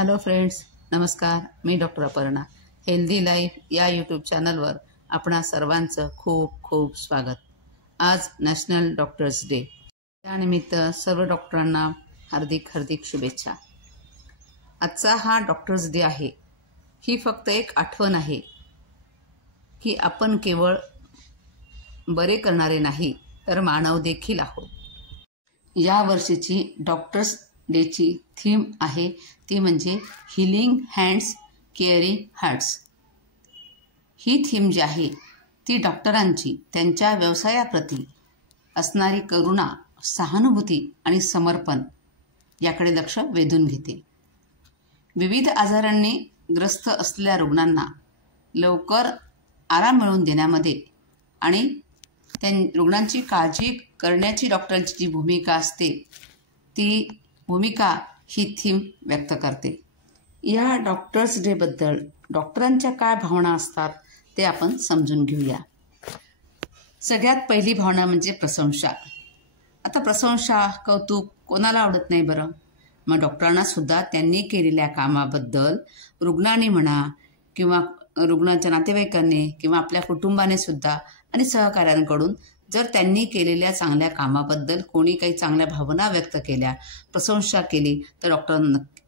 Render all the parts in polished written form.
Hello friends, नमस्कार. मी doctor Aparna. Healthy life या YouTube चॅनलवर आपणा सर्वांचं खूप खूप स्वागत. आज नॅशनल डॉक्टर्स डे. त्यानिमित्त सर्व डॉक्टरांना हार्दिक हार्दिक शुभेच्छा. आजचा हा डॉक्टर्स डे आहे. ही फक्त एक आठवण आहे की आपण केवळ बरे करणारे नाही तर मानव देखील आहोत. या वर्षीची डॉक्टर्स डेची थीम आहे ती म्हणजे हिलिंग हँड्स केअरिंग हार्ट्स. ही थीम जी आहे ती डॉक्टरांची त्यांच्या व्यवसायाप्रती असणारी करुणा, सहानुभूती आणि समर्पण याकडे लक्ष वेधून घेते. विविध आजारांनी ग्रस्त असलेल्या रुग्णांना लवकर आराम मिळवून देण्यामध्ये आणि त्या रुग्णांची काळजी करण्याची डॉक्टरांची जी भूमिका असते ती भूमिका ही थीम व्यक्त करते. या डॉक्टर्स डेबद्दल डॉक्टरांच्या काय भावना असतात ते आपण समजून घेऊया. सगळ्यात पहिली भावना म्हणजे प्रशंसा. आता प्रशंसा, कौतुक कोणाला आवडत नाही बरं? मग डॉक्टरांना सुद्धा त्यांनी केलेल्या कामाबद्दल रुग्णांनी म्हणा किंवा रुग्णाच्या नातेवाईकांनी किंवा आपल्या कुटुंबाने सुद्धा आणि सहकाऱ्यांकडून जर त्यांनी केलेल्या चांगल्या कामाबद्दल कोणी काही चांगल्या भावना व्यक्त केल्या, प्रशंसा केली तर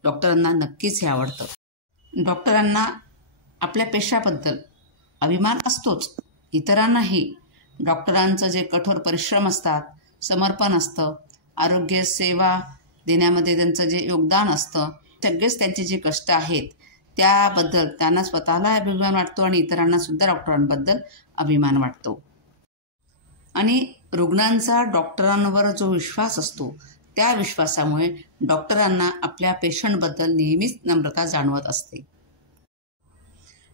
डॉक्टरांना नक्कीच हे आवडतं. डॉक्टरांना आपल्या पेशाबद्दल अभिमान असतोच. इतरांनाही डॉक्टरांचं जे कठोर परिश्रम असतात, समर्पण असतं, आरोग्य सेवा देण्यामध्ये त्यांचं जे योगदान असतं, सगळेच त्यांचे जे कष्ट आहेत त्याबद्दल त्यांना स्वतःला अभिमान वाटतो आणि इतरांना सुद्धा डॉक्टरांबद्दल अभिमान वाटतो. आणि रुग्णांचा डॉक्टरांवर जो विश्वास असतो त्या विश्वासामुळे डॉक्टरांना आपल्या पेशंटबद्दल नेहमीच नम्रता जाणवत असते.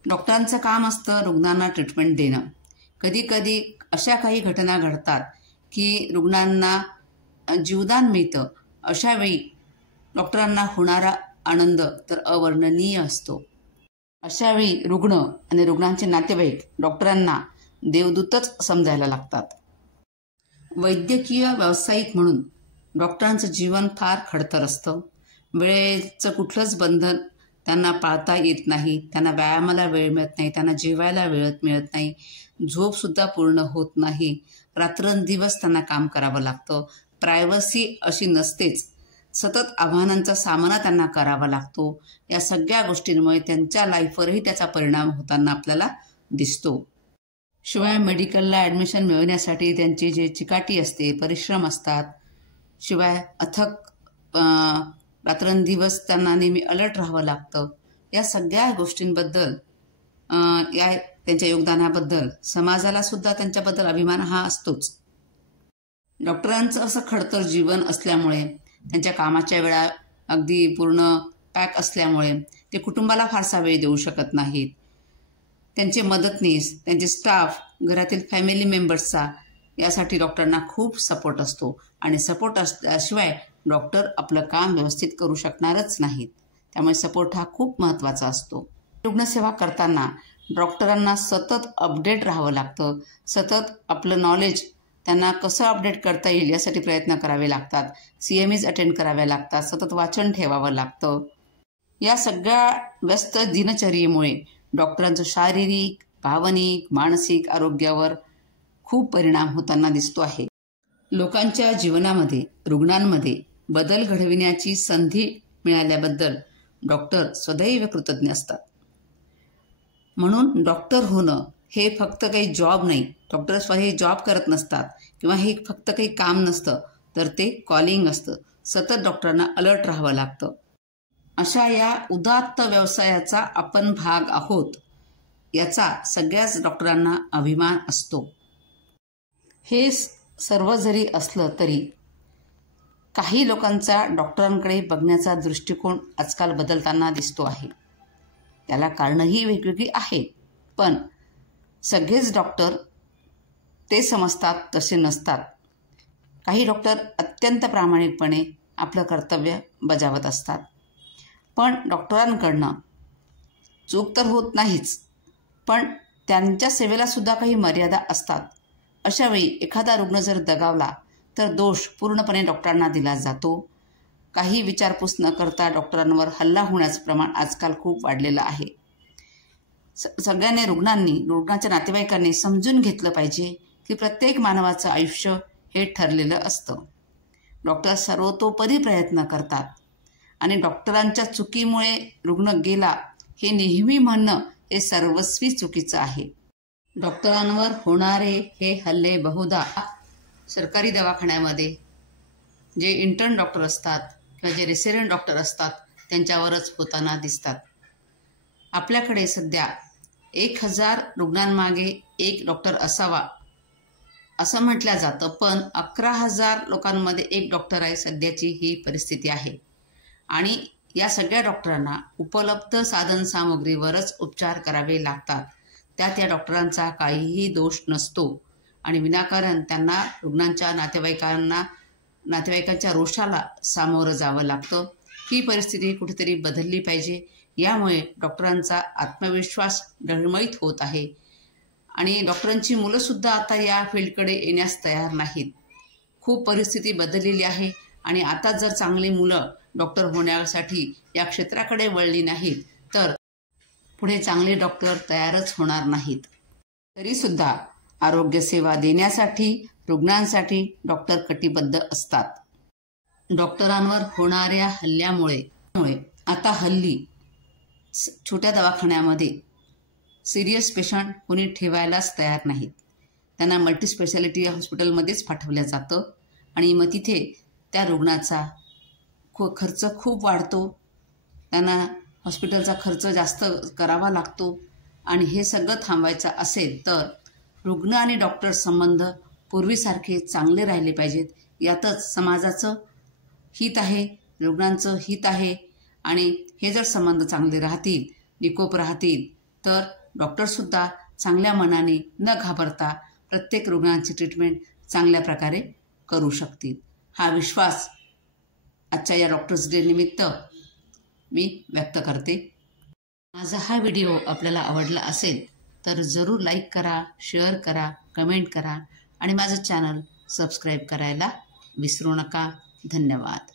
डॉक्टरांचं काम असतं रुग्णांना ट्रीटमेंट देणं. कधी कधी अशा काही घटना घडतात की रुग्णांना जीवदान मिळतं. अशावेळी डॉक्टरांना होणारा आनंद तर अवर्णनीय असतो. अशावेळी रुग्ण आणि रुग्णांचे नातेवाईक डॉक्टरांना देवदूतच समजायला लागतात. वैद्यकीय व्यावसायिक म्हणून डॉक्टरांचं जीवन फार खडतर असतं. वेळेचं कुठलंच बंधन त्यांना पाळता येत नाही. त्यांना व्यायामाला वेळ मिळत नाही, त्यांना जेवायला वेळ मिळत नाही, झोपसुद्धा पूर्ण होत नाही. रात्रंदिवस त्यांना काम करावं लागतं. प्रायव्हसी अशी नसतेच. सतत आव्हानांचा सामना त्यांना करावा लागतो. या सगळ्या गोष्टींमुळे त्यांच्या लाईफवरही त्याचा परिणाम होताना आपल्याला दिसतो. शिवाय मेडिकलला ॲडमिशन मिळवण्यासाठी त्यांची जे चिकाटी असते, परिश्रम असतात, शिवाय अथक रात्रंदिवस त्यांना नेहमी अलर्ट राहावं लागतं. या सगळ्या गोष्टींबद्दल या त्यांच्या योगदानाबद्दल समाजाला सुद्धा त्यांच्याबद्दल अभिमान हा असतोच. डॉक्टरांचं असं खडतर जीवन असल्यामुळे, त्यांच्या कामाच्या वेळा अगदी पूर्ण पॅक असल्यामुळे ते कुटुंबाला फारसा वेळ देऊ शकत नाहीत. त्यांचे मदतनीस, त्यांचे स्टाफ, घरातील फॅमिली मेंबर्सचा यासाठी डॉक्टरांना खूप सपोर्ट असतो आणि सपोर्ट असल्याशिवाय डॉक्टर आपलं काम व्यवस्थित करू शकणारच नाहीत. त्यामुळे सपोर्ट हा खूप महत्त्वाचा असतो. रुग्णसेवा करताना डॉक्टरांना सतत अपडेट राहावं लागतं. सतत आपलं नॉलेज त्यांना कसं अपडेट करता येईल यासाठी प्रयत्न करावे लागतात. CMEs अटेंड कराव्या लागतात. सतत वाचन ठेवावं लागतं. या सगळ्या व्यस्त दिनचर्येमुळे डॉक्टरांचं शारीरिक, भावनिक, मानसिक आरोग्यावर खूप परिणाम होताना दिसतो आहे. लोकांच्या जीवनामध्ये, रुग्णांमध्ये बदल घडविण्याची संधी मिळाल्याबद्दल डॉक्टर सदैव कृतज्ञ असतात. म्हणून डॉक्टर होणं हे फक्त काही जॉब नाही. डॉक्टर हे जॉब करत नसतात किंवा हे फक्त काही काम नसतं, तर ते कॉलिंग असतं. सतत डॉक्टरांना अलर्ट राहावं लागतं. अशा या उदात्त व्यवसायाचा आपण भाग आहोत याचा सगळ्याच डॉक्टरांना अभिमान असतो. हे सर्व जरी असलं तरी काही लोकांचा डॉक्टरांकडे बघण्याचा दृष्टिकोन आजकाल बदलताना दिसतो आहे. त्याला कारणंही वेगवेगळी आहेत, पण सगळेच डॉक्टर ते समजतात तसे नसतात. काही डॉक्टर अत्यंत प्रामाणिकपणे आपलं कर्तव्य बजावत असतात. पण डॉक्टरांकडनं चूक तर होत नाहीच, पण त्यांच्या सेवेला सुद्धा काही मर्यादा असतात. अशावेळी एखादा रुग्ण जर दगावला तर दोष पूर्णपणे डॉक्टरांना दिला जातो. काही विचारपूस न करता डॉक्टरांवर हल्ला होण्याचं प्रमाण आजकाल खूप वाढलेलं आहे. सगळ्यांनी रुग्णाच्या नातेवाईकांनी समजून घेतलं पाहिजे की प्रत्येक मानवाचं आयुष्य हे ठरलेलं असतं. डॉक्टर सर्वतोपरी प्रयत्न करतात आणि डॉक्टरांच्या चुकीमुळे रुग्ण गेला हे नेहमी म्हणणं हे सर्वस्वी चुकीचं आहे. डॉक्टरांवर होणारे हे हल्ले बहुधा सरकारी दवाखान्यामध्ये जे इंटर्न डॉक्टर असतात किंवा जे रेसिडेंट डॉक्टर असतात त्यांच्यावरच होताना दिसतात. आपल्याकडे सध्या 1000 रुग्णांमागे एक डॉक्टर असावा असं म्हटलं जातं, पण 11,000 लोकांमध्ये एक डॉक्टर आहे. सध्याची ही परिस्थिती आहे आणि या सगळ्या डॉक्टरांना उपलब्ध साधनसामुग्रीवरच उपचार करावे लागतात. त्या डॉक्टरांचा काहीही दोष नसतो आणि विनाकारण त्यांना रुग्णांच्या नातेवाईकांच्या रोषाला सामोरं जावं लागतं. ही परिस्थिती कुठेतरी बदलली पाहिजे. यामुळे डॉक्टरांचा आत्मविश्वास डळमळीत होत आहे आणि डॉक्टरांची मुलंसुद्धा आता या फील्डकडे येण्यास तयार नाहीत. खूप परिस्थिती बदललेली आहे आणि आता जर चांगली मुलं डॉक्टर होण्यासाठी या क्षेत्राकडे वळली नाहीत तर पुढे चांगले डॉक्टर तयारच होणार नाहीत. तरीसुद्धा आरोग्यसेवा देण्यासाठी रुग्णांसाठी डॉक्टर कटिबद्ध असतात. डॉक्टरांवर होणाऱ्या हल्ल्यामुळे आता हल्ली छोट्या दवाखान्यामध्ये सिरियस पेशंट कोणी ठेवायलाच तयार नाहीत. त्यांना मल्टीस्पेशालिटी हॉस्पिटलमध्येच पाठवलं जातं आणि मग तिथे त्या रुग्णाचा खर्च खूप वाढतो. त्यांना हॉस्पिटलचा खर्च जास्त करावा लागतो आणि हे सगळं थांबवायचं असेल तर रुग्ण आणि डॉक्टर संबंध पूर्वीसारखे चांगले राहिले पाहिजेत. यातच समाजाचं हित आहे, रुग्णांचं हित आहे आणि हे जर संबंध चांगले राहतील, निकोप राहतील तर डॉक्टरसुद्धा चांगल्या मनाने न घाबरता प्रत्येक रुग्णांची ट्रीटमेंट चांगल्या प्रकारे करू शकतील. हा विश्वास आजच्या या डॉक्टर्स डे निमित्त मी व्यक्त करते. माझा हा व्हिडिओ आपल्याला आवडला असेल तर जरूर लाईक करा, शेअर करा, कमेंट करा आणि माझं चॅनल सबस्क्राईब करायला विसरू नका. धन्यवाद.